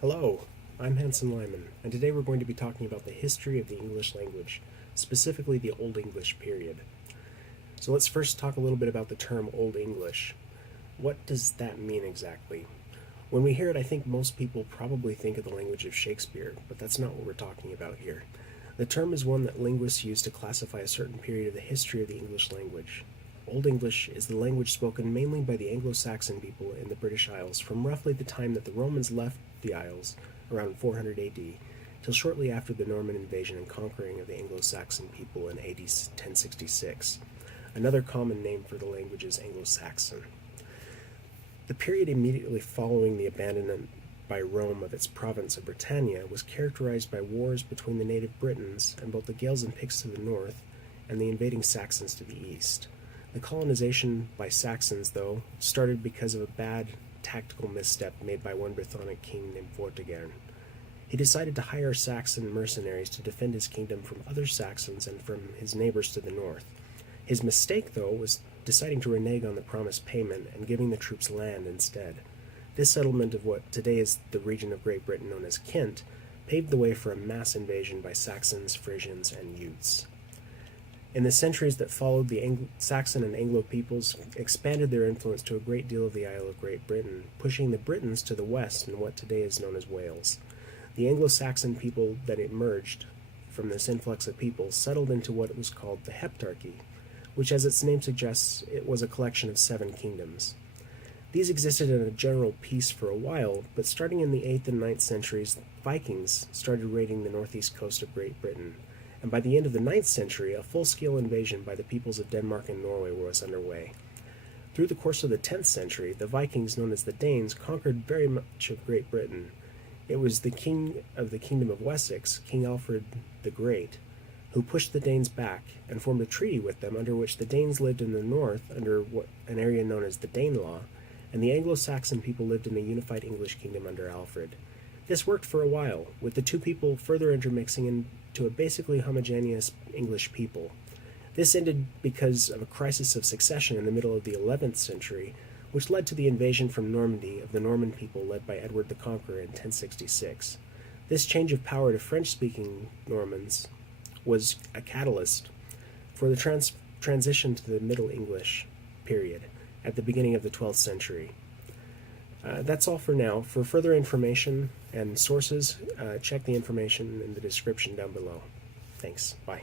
Hello, I'm Hanson Lyman, and today we're going to be talking about the history of the English language, specifically the Old English period. So let's first talk a little bit about the term Old English. What does that mean exactly? When we hear it, I think most people probably think of the language of Shakespeare, but that's not what we're talking about here. The term is one that linguists use to classify a certain period of the history of the English language. Old English is the language spoken mainly by the Anglo-Saxon people in the British Isles from roughly the time that the Romans left the Isles, around 400 AD, till shortly after the Norman invasion and conquering of the Anglo-Saxon people in AD 1066. Another common name for the language is Anglo-Saxon. The period immediately following the abandonment by Rome of its province of Britannia was characterized by wars between the native Britons and both the Gaels and Picts to the north and the invading Saxons to the east. The colonization by Saxons, though, started because of a bad tactical misstep made by one Brythonic king named Vortigern. He decided to hire Saxon mercenaries to defend his kingdom from other Saxons and from his neighbors to the north. His mistake, though, was deciding to renege on the promised payment and giving the troops land instead. This settlement of what today is the region of Great Britain known as Kent paved the way for a mass invasion by Saxons, Frisians, and Utes. In the centuries that followed, the Saxon and Anglo peoples expanded their influence to a great deal of the Isle of Great Britain, pushing the Britons to the west in what today is known as Wales. The Anglo-Saxon people that emerged from this influx of people settled into what was called the Heptarchy, which, as its name suggests, it was a collection of 7 kingdoms. These existed in a general peace for a while, but starting in the 8th and 9th centuries, Vikings started raiding the northeast coast of Great Britain, and by the end of the 9th century, a full-scale invasion by the peoples of Denmark and Norway was underway. Through the course of the 10th century, the Vikings, known as the Danes, conquered very much of Great Britain. It was the king of the Kingdom of Wessex, King Alfred the Great, who pushed the Danes back and formed a treaty with them under which the Danes lived in the north under an area known as the Danelaw, and the Anglo-Saxon people lived in a unified English kingdom under Alfred. This worked for a while, with the two people further intermixing into a basically homogeneous English people. This ended because of a crisis of succession in the middle of the 11th century, which led to the invasion from Normandy of the Norman people led by Edward the Conqueror in 1066. This change of power to French-speaking Normans was a catalyst for the transition to the Middle English period at the beginning of the 12th century. That's all for now. For further information and sources, check the information in the description down below. Thanks. Bye.